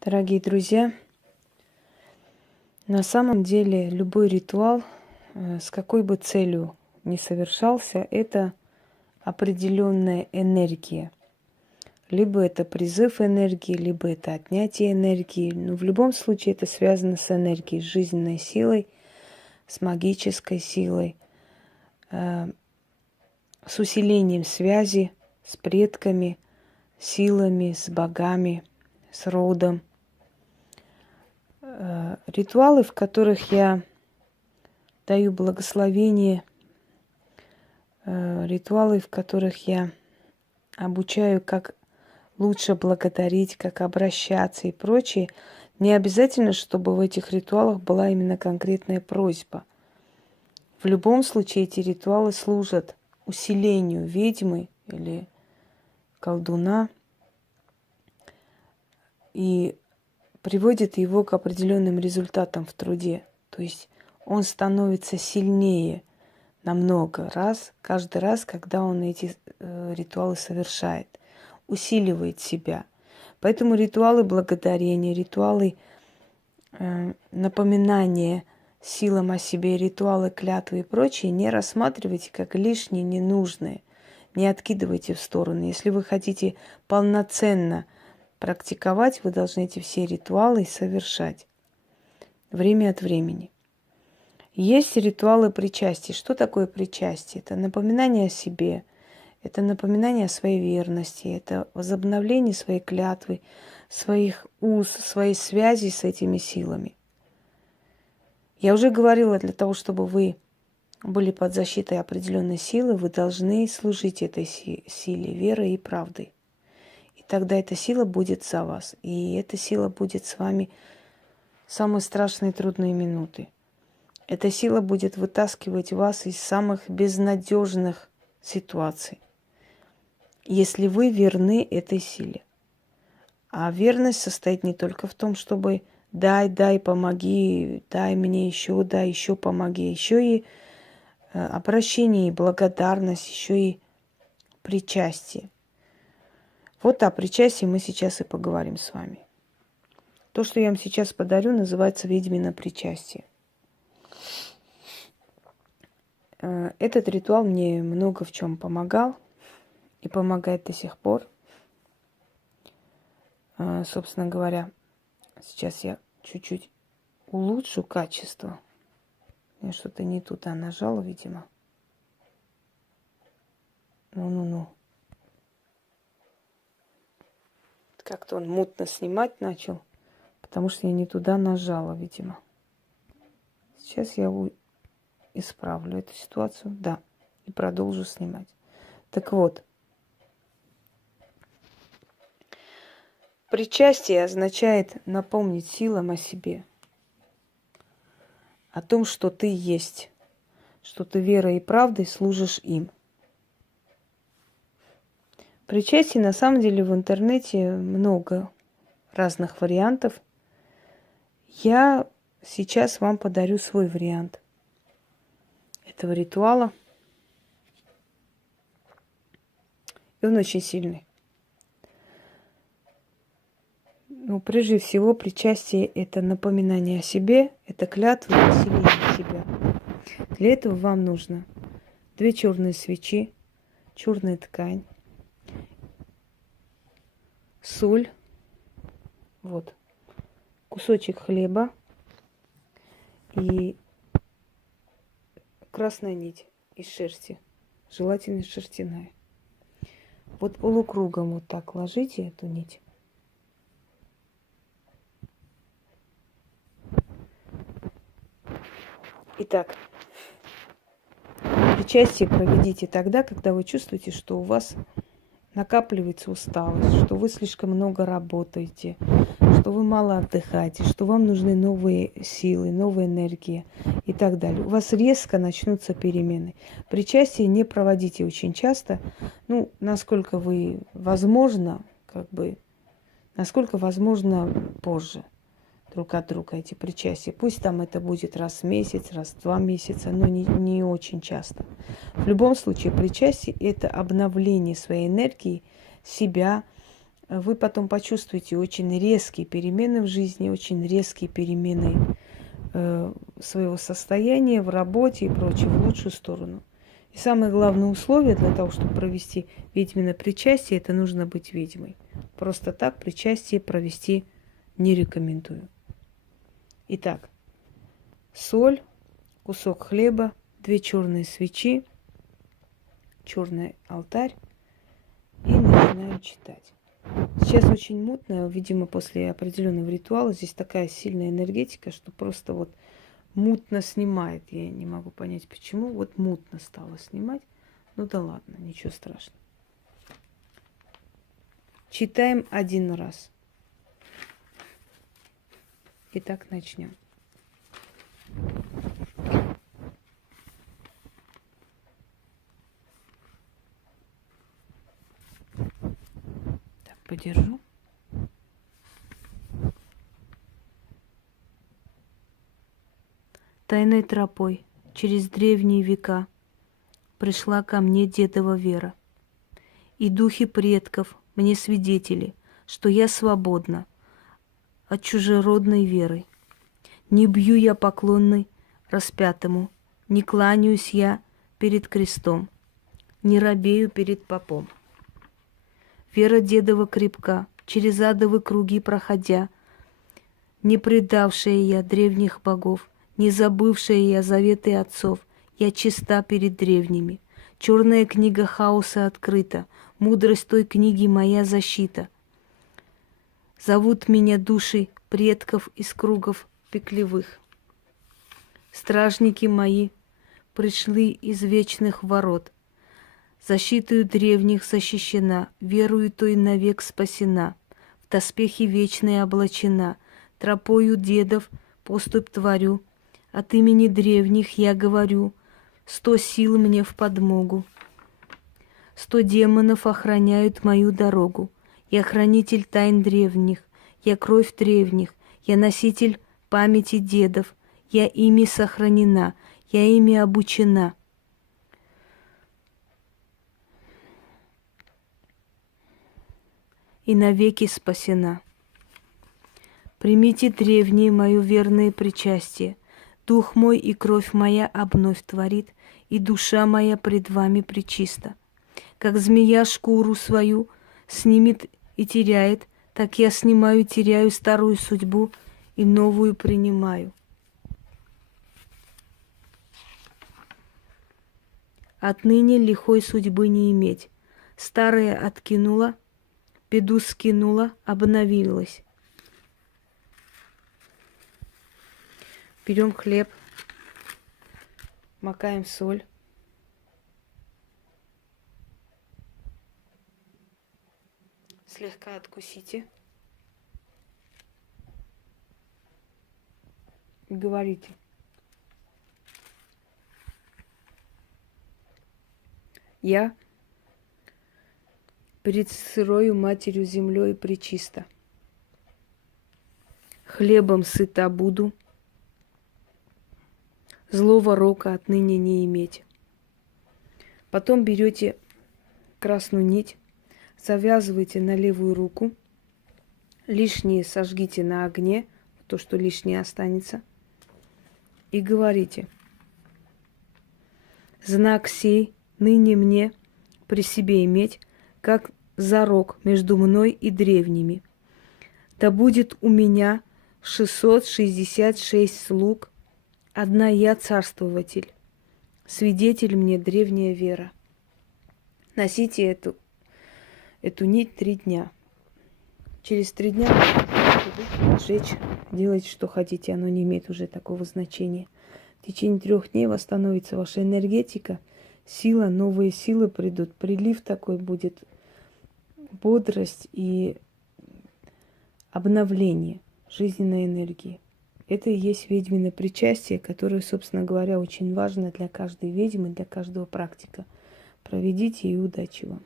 Дорогие друзья, на самом деле любой ритуал, с какой бы целью ни совершался, это определенная энергия. Либо это призыв энергии, либо это отнятие энергии. Но в любом случае это связано с энергией, с жизненной силой, с магической силой, с усилением связи с предками, силами, с богами, с родом. Ритуалы, в которых я даю благословение, ритуалы, в которых я обучаю, как лучше благодарить, как обращаться и прочее, не обязательно, чтобы в этих ритуалах была именно конкретная просьба. В любом случае эти ритуалы служат усилению ведьмы или колдуна и приводит его к определенным результатам в труде. То есть он становится сильнее намного раз, каждый раз, когда он эти ритуалы совершает, усиливает себя. Поэтому ритуалы благодарения, ритуалы напоминания силам о себе, ритуалы клятвы и прочее не рассматривайте как лишние, ненужные. Не откидывайте в сторону. Если вы хотите полноценно практиковать, вы должны эти все ритуалы совершать время от времени. Есть ритуалы причастия. Что такое причастие? Это напоминание о себе, это напоминание о своей верности, это возобновление своей клятвы, своих уз, своей связи с этими силами. Я уже говорила, для того, чтобы вы были под защитой определенной силы, вы должны служить этой силе верой и правдой. И тогда эта сила будет за вас. И эта сила будет с вами в самые страшные трудные минуты. Эта сила будет вытаскивать вас из самых безнадежных ситуаций, если вы верны этой силе. А верность состоит не только в том, чтобы дай, помоги, дай мне еще, дай еще помоги, еще и обращение, и благодарность, еще и причастие. Вот о причастии мы сейчас и поговорим с вами. То, что я вам сейчас подарю, называется ведьмино причастие. Этот ритуал мне много в чем помогал и помогает до сих пор. Собственно говоря, сейчас я чуть-чуть улучшу качество. Я что-то не туда нажала, видимо. Ну. Как-то он мутно снимать начал, потому что я не туда нажала, видимо. Сейчас я исправлю эту ситуацию, да, и продолжу снимать. Так вот, причастие означает напомнить силам о себе, о том, что ты есть, что ты верой и правдой служишь им. Причастие на самом деле в интернете много разных вариантов. Я сейчас вам подарю свой вариант этого ритуала. И он очень сильный. Но прежде всего причастие – это напоминание о себе, это клятва и усиление себя. Для этого вам нужно 2 черные свечи, черная ткань, соль, вот, кусочек хлеба и красная нить из шерсти, желательно шерстяная. Вот полукругом вот так ложите эту нить. Итак, причастие проведите тогда, когда вы чувствуете, что у вас накапливается усталость, что вы слишком много работаете, что вы мало отдыхаете, что вам нужны новые силы, новая энергия и так далее. У вас резко начнутся перемены. Причастие не проводите очень часто, насколько возможно позже друг от друга эти причастия. Пусть там это будет раз в месяц, раз в 2 месяца, но не очень часто. В любом случае, причастие – это обновление своей энергии, себя, вы потом почувствуете очень резкие перемены в жизни, очень резкие перемены своего состояния в работе и прочее в лучшую сторону. И самое главное условие для того, чтобы провести ведьмино причастие, это нужно быть ведьмой. Просто так причастие провести не рекомендую. Итак, соль, кусок хлеба, 2 черные свечи, черный алтарь и начинаю читать. Сейчас очень мутно, видимо, после определенного ритуала здесь такая сильная энергетика, что просто вот мутно снимает. Я не могу понять, почему. Вот мутно стало снимать. Ну да ладно, ничего страшного. Читаем 1 раз. Итак, начнем. Так, подержу. Тайной тропой через древние века пришла ко мне дедова вера. И духи предков мне свидетели, что я свободна от чужеродной веры. Не бью я поклонной распятому, не кланяюсь я перед крестом, не робею перед попом. Вера дедова крепка, через адовы круги проходя, не предавшая я древних богов, не забывшая я заветы отцов, я чиста перед древними. Черная книга хаоса открыта, мудрость той книги моя защита. Зовут меня души предков из кругов пеклевых. Стражники мои пришли из вечных ворот. Защитою древних защищена, верою той навек спасена. В доспехи вечные облачена, тропою дедов поступь творю. От имени древних я говорю, 100 сил мне в подмогу. 100 демонов охраняют мою дорогу. Я хранитель тайн древних, я кровь древних, я носитель памяти дедов, я ими сохранена, я ими обучена. И навеки спасена. Примите древние мое верное причастие. Дух мой и кровь моя обновь творит, и душа моя пред вами пречиста. Как змея шкуру свою снимет и теряет, так я снимаю и теряю старую судьбу и новую принимаю. Отныне лихой судьбы не иметь. Старое откинула, беду скинула, обновилась. Берем хлеб, макаем соль. Слегка откусите. И говорите. Я перед сырою матерью землей пречиста. Хлебом сыта буду, злого рока отныне не иметь. Потом берете красную нить, завязываете на левую руку, лишнее сожгите на огне, то, что лишнее останется, и говорите: знак сей ныне мне при себе иметь, как зарок между мной и древними. Да будет у меня 666 слуг, одна я царствователь, свидетель мне древняя вера. Носите эту нить 3 дня. Через 3 дня сжечь, делайте, что хотите, оно не имеет уже такого значения. В течение 3 дней восстановится ваша энергетика, сила, новые силы придут, прилив такой будет, бодрость и обновление жизненной энергии. Это и есть ведьмино причастие, которое, собственно говоря, очень важно для каждой ведьмы, для каждого практика. Проведите и удачи вам.